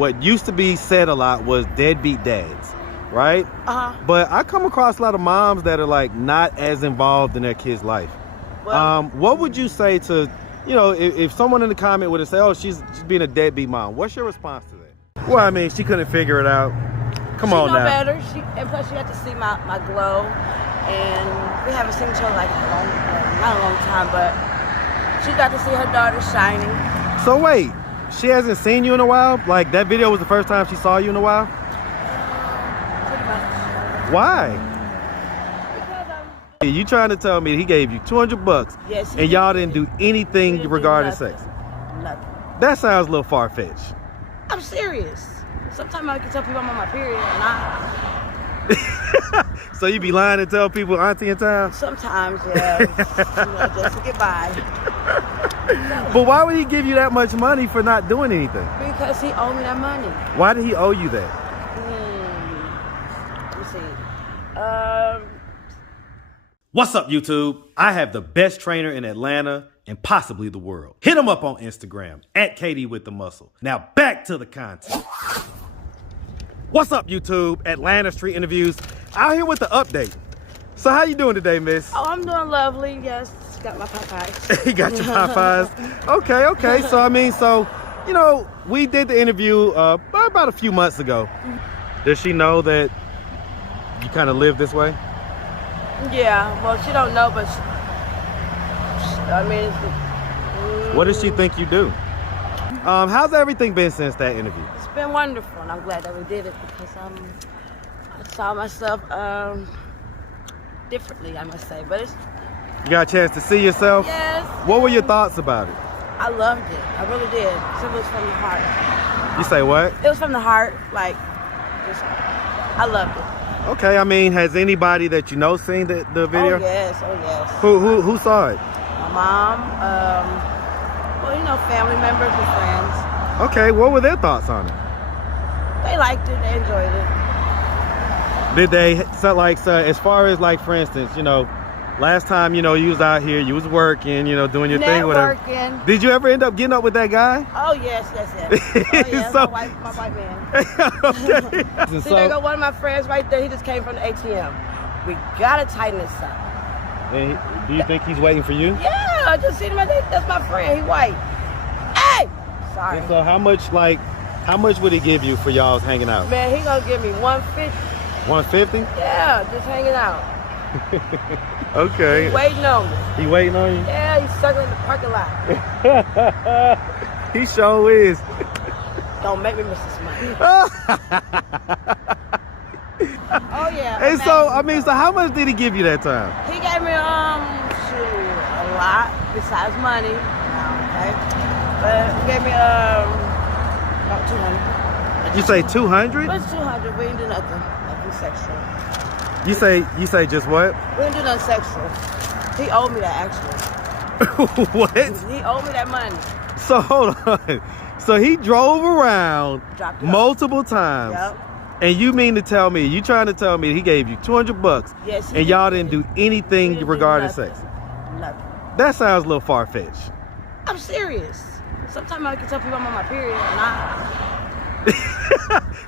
what used to be said a lot was deadbeat dads, right? But I come across a lot of moms that are like not as involved in their kids' life. Well, what would you say to, you know, if someone in the comment would have said, oh, she's being a deadbeat mom, what's your response to that? Well, I mean, she couldn't figure it out. Come on now. She know better. And plus she got to see my glow, and we haven't seen each other like not a long time, but she got to see her daughter shining. So wait, she hasn't seen you in a while? Like that video was the first time she saw you in a while? Pretty much. Why? You trying to tell me he gave you 200 bucks yes, and y'all didn't do anything regarding sex? Nothing. That sounds a little far-fetched. I'm serious. Sometimes I can tell people I'm on my period or not. So you be lying and tell people auntie in town? Sometimes, yeah. You know, just to get by. But why would he give you that much money for not doing anything? Because he owed me that money. Why did he owe you that? Let me see. What's up, YouTube? I have the best trainer in Atlanta and possibly the world. Hit him up on Instagram at KD with the Muscle. Now back to the content. What's up, YouTube? Atlanta Street Interviews. Out here with the update. So how you doing today, miss? Oh, I'm doing lovely. Yes, got my Popeyes. You got your Popeyes? Okay. So, I mean, you know, we did the interview about a few months ago. Does she know that you kind of live this way? Yeah, well, she don't know, but I mean, what does she think you do? How's everything been since that interview? It's been wonderful, and I'm glad that we did it because I saw myself differently, I must say. But you got a chance to see yourself? Yes. What were your thoughts about it? I loved it. I really did. It was from the heart. You say what? It was from the heart. Like, I loved it. Okay, I mean, has anybody that you know seen the video? Oh yes. Who saw it? My mom, well, you know, family members and friends. Okay, what were their thoughts on it? They liked it, they enjoyed it. Did they, so as far as like, for instance, you know, last time, you know, you was out here, you was working, you know, doing your thing, whatever. Did you ever end up getting up with that guy? Oh, yes. Oh, yeah, so, my white man. Okay. See, there go one of my friends right there. He just came from the ATM. We gotta tighten this up. And do you think he's waiting for you? Yeah, I just seen him. That's my friend. He white. Hey! Sorry. And so how much would he give you for y'all's hanging out? Man, he gonna give me $150. $150? Yeah, just hanging out. Okay. He waiting on me. He waiting on you? Yeah, he's circling the parking lot. He sure is. Don't make me miss this money. Oh yeah. And so, I mean, so how much did he give you that time? He gave me a lot besides money. Okay. But he gave me about 200. You say 200? What's 200? We didn't do nothing sexual. You say just what? We didn't do nothing sexual. He owed me that actually. What? He owed me that money. So hold on. So he drove around multiple times. Yep. And you mean to tell me, you trying to tell me he gave you 200 bucks yes, and y'all didn't do anything regarding sex? Nothing. That sounds a little far-fetched. I'm serious. Sometimes I can tell people I'm on my period or not.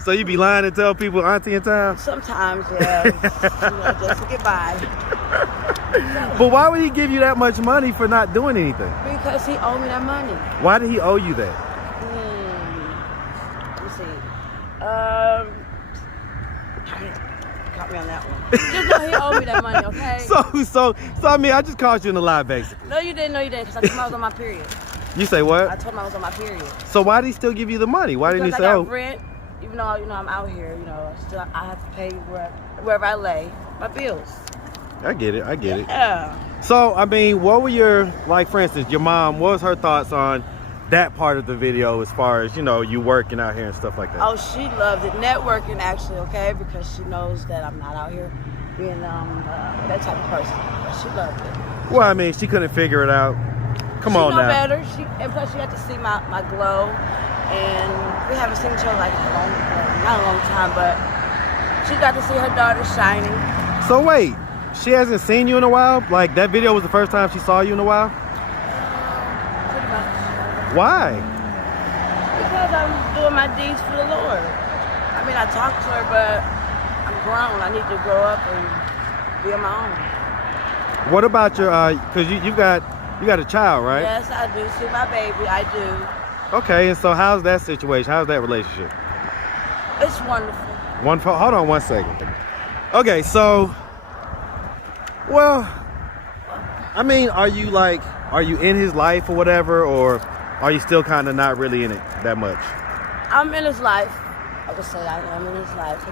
So you be lying and tell people auntie in town? Sometimes, yeah. You know, just to get by. But why would he give you that much money for not doing anything? Because he owed me that money. Why did he owe you that? Let me see. Caught me on that one. Just know he owed me that money, okay? So I mean, I just caught you in a lie, basically. No, you didn't, because I told him I was on my period. You say what? I told him I was on my period. So why did he still give you the money? Why didn't he say, oh? Rent, even though, you know, I'm out here, you know, still I have to pay wherever I lay my bills. I get it. Yeah. So, I mean, what were your, like, for instance, your mom, what was her thoughts on that part of the video as far as, you know, you working out here and stuff like that? Oh, she loved it. Networking, actually, okay? Because she knows that I'm not out here being that type of person. But she loved it. Well, I mean, she couldn't figure it out. Come on now. She know better. And plus, she got to see my glow. And we haven't seen each other like not a long time, but she got to see her daughter shining. So wait, she hasn't seen you in a while? Like that video was the first time she saw you in a while? Pretty much. Why? Because Because I'm doing my deeds for the Lord. I mean, I talk to her, but I'm grown. I need to grow up and be on my own. What about your, because you got a child, right? Yes, I do. See my baby, I do. Okay, and so how's that situation? How's that relationship? It's wonderful. Wonderful. Hold on one second. Okay, so, well, I mean, are you in his life or whatever, or are you still kind of not really in it that much? I'm in his life. I would say I am in his life.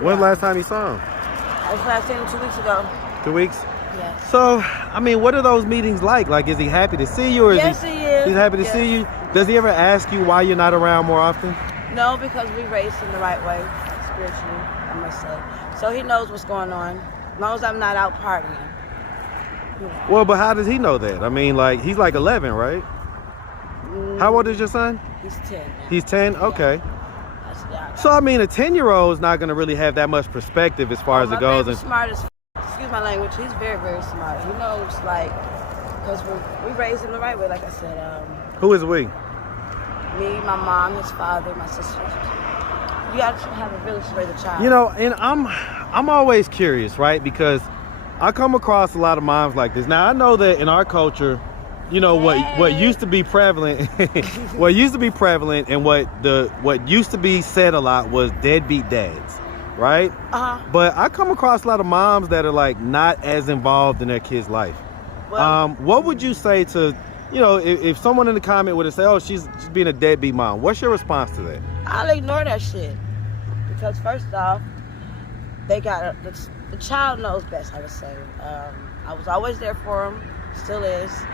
When's the last time you saw him? I seen him 2 weeks ago. 2 weeks? Yes. So, I mean, what are those meetings like? Like, is he happy to see you, or yes, he is. He's happy to see you? Does he ever ask you why you're not around more often? No, because we raised him the right way, spiritually, I must say. So he knows what's going on, as long as I'm not out partying. Well, but how does he know that? I mean, like, he's like 11, right? How old is your son? He's 10 now. He's 10? Okay. Yeah. So, I mean, a 10-year-old is not going to really have that much perspective as far as it goes. He's smart as excuse my language. He's very, very smart. He knows, like, because we raised him the right way, like I said. Who is we? Me, my mom, his father, my sisters. You got to have a village to raise a child. You know, and I'm always curious, right? Because I come across a lot of moms like this. Now, I know that in our culture, you know, what used to be prevalent, what used to be prevalent, and what used to be said a lot was deadbeat dads, right? But I come across a lot of moms that are like not as involved in their kids' life. Well, what would you say to, you know, if someone in the comment would have said, "Oh, she's being a deadbeat mom," what's your response to that? I'll ignore that shit, because first off, they got the child knows best. I would say I was always there for him, still is.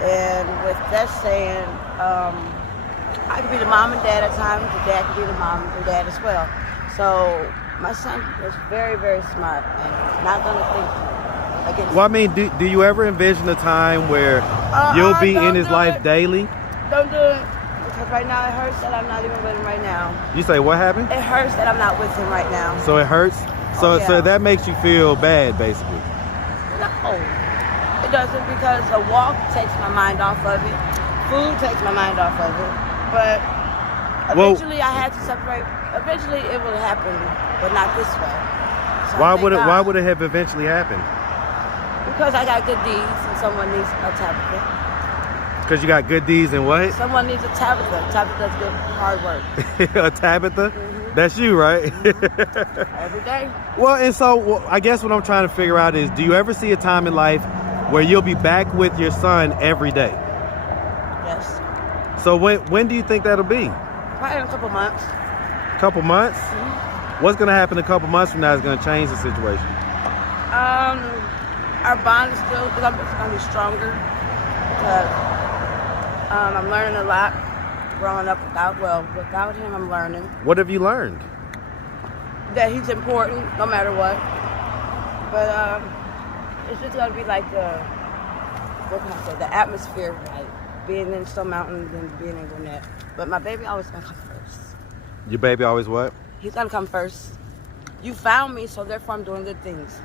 And with that saying, I could be the mom and dad at times. The dad could be the mom and dad as well. So my son is very, very smart and not gonna think against. Well, I mean, do you ever envision a time where you'll be in his life daily? Don't do it, because right now it hurts that I'm not even with him right now. You say what happened? It hurts that I'm not with him right now. So it hurts. So so that makes you feel bad, basically. No. It doesn't, because a walk takes my mind off of it. Food takes my mind off of it. But eventually I had to separate. Eventually it will happen, but not this way. So why would it have eventually happened? Because I got good deeds and someone needs a Tabitha. Because you got good deeds and what? Someone needs a Tabitha. Tabitha's good hard work. A Tabitha? Mm-hmm. That's you, right? Mm-hmm. Every day. Well, and so I guess what I'm trying to figure out is, do you ever see a time in life where you'll be back with your son every day? Yes. So when do you think that'll be? Probably in a couple months. Couple months? Mm-hmm. What's gonna happen a couple months from now is gonna change the situation? Our bond is still gonna be stronger, because I'm learning a lot. Growing up without him, I'm learning. What have you learned? That he's important, no matter what. But it's just gonna be like the atmosphere, like being in Stone Mountain and being in Gwinnett. But my baby always gonna come first. Your baby always what? He's gonna come first. You found me, so therefore I'm doing good things.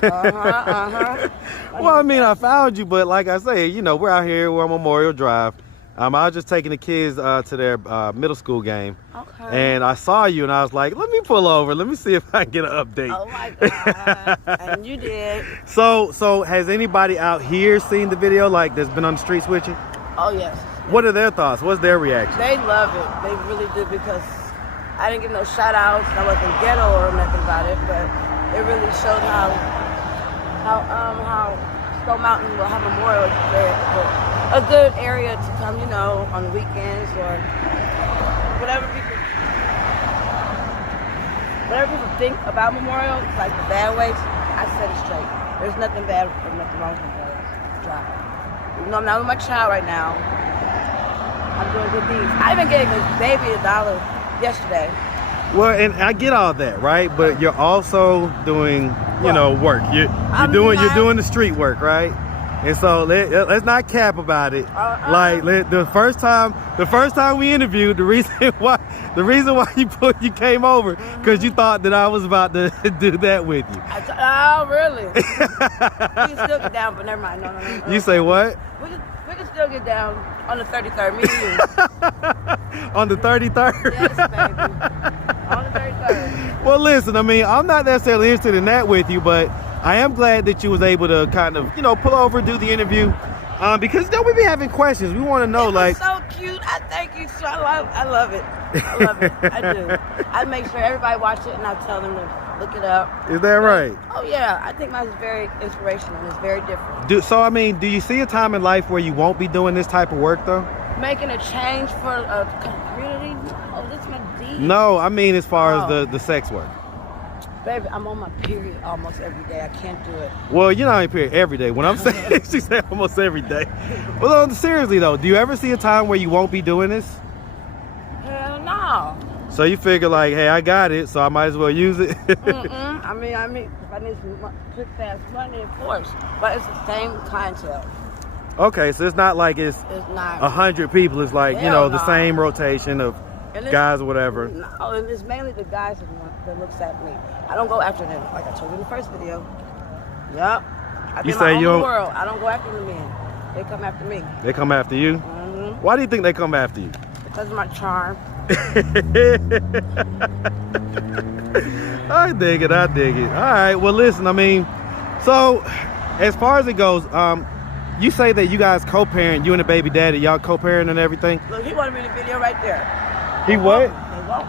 Well, I mean, I found you, but like I say, you know, we're out here, we're on Memorial Drive. I was just taking the kids to their middle school game. Okay. And I saw you and I was like, let me pull over. Let me see if I can get an update. Oh my God. And you did. So has anybody out here seen the video, like that's been on the streets with you? Oh yes. What are their thoughts? What's their reaction? They love it. They really do, because I didn't get no shout outs. I wasn't ghetto or nothing about it, but it really showed how Stone Mountain will have Memorial a good area to come, you know, on the weekends or whatever people think about Memorial, like the bad ways. I said it straight. There's nothing bad or nothing wrong with Memorial Drive. Even though I'm not with my child right now, I'm doing good deeds. I even gave his baby $1 yesterday. Well, and I get all that, right? But you're also doing, you know, work. You're doing the street work, right? And so let's not cap about it. Like the first time we interviewed, the reason why you came over, because you thought that I was about to do that with you. Oh, really? We can still get down, but never mind. No. You say what? We can still get down on the 33rd. Me and you. On the 33rd? Yes, baby. On the 33rd. Well, listen, I mean, I'm not necessarily interested in that with you, but I am glad that you was able to kind of, pull over, do the interview. Because we be having questions. We want to know, It was so cute. I thank you so. I love it. I love it. I do. I make sure everybody watch it, and I tell them to look it up. Is that right? Oh yeah, I think mine is very inspirational. It's very different. So I mean, do you see a time in life where you won't be doing this type of work though? Making a change for a community. Oh, this is my D. No, I mean as far as the sex work. Baby, I'm on my period almost every day. I can't do it. Well, you're not on your period every day. When I'm saying, she said almost every day. Well, seriously though, do you ever see a time where you won't be doing this? Hell no. So you figure like, hey, I got it, so I might as well use it. I mean, if I need some quick, fast money, of course. But it's the same clientele. Okay, so it's not like it's not 100 people. It's like, the same rotation of guys or whatever. No, and it's mainly the guys that looks at me. I don't go after them, like I told you in the first video. Yup. You say you don't. World. I don't go after the men. They come after me. They come after you? Mm-hmm. Why do you think they come after you? Because of my charm. I dig it. All right, well listen, I mean, so as far as it goes, you say that you guys co-parent, you and the baby daddy, y'all co-parent and everything? Look, he wanted me in the video right there. He what? They won't.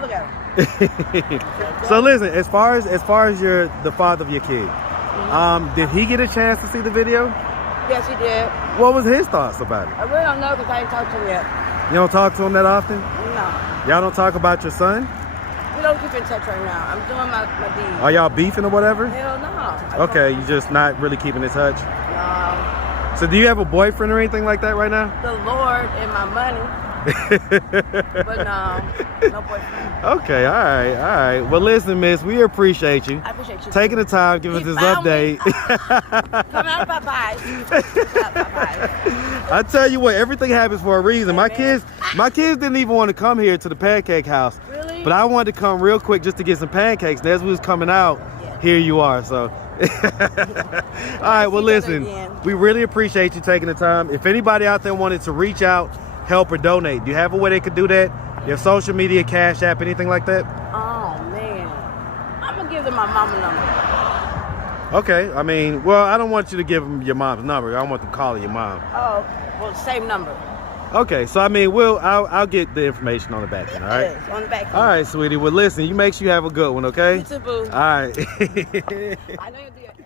Look at him. So listen, as far as you're the father of your kid, did he get a chance to see the video? Yes, he did. What was his thoughts about it? I really don't know because I ain't talked to him yet. You don't talk to him that often? No. Y'all don't talk about your son? We don't keep in touch right now. I'm doing my deed. Are y'all beefing or whatever? Hell no. Okay, you just not really keeping in touch? No. So do you have a boyfriend or anything like that right now? The Lord and my money. But no boyfriend. Okay, all right. Well, listen, miss, we appreciate you. I appreciate you. Taking the time, giving us this update. Come out, Popeyes. I tell you what, everything happens for a reason. My kids didn't even want to come here to the pancake house. Really? But I wanted to come real quick just to get some pancakes. And as we was coming out, here you are. So, all right. Well, listen, we really appreciate you taking the time. If anybody out there wanted to reach out, help or donate, do you have a way they could do that? Your social media, Cash App, anything like that? Oh man, I'm gonna give them my mama number. Okay, I mean, well, I don't want you to give them your mom's number. I want them calling your mom. Oh, well, same number. Okay, so I mean, I'll get the information on the back end, all right? Yes, on the back end. All right, sweetie. Well, listen, you make sure you have a good one, okay? You too, boo. All right. I know you'll do it.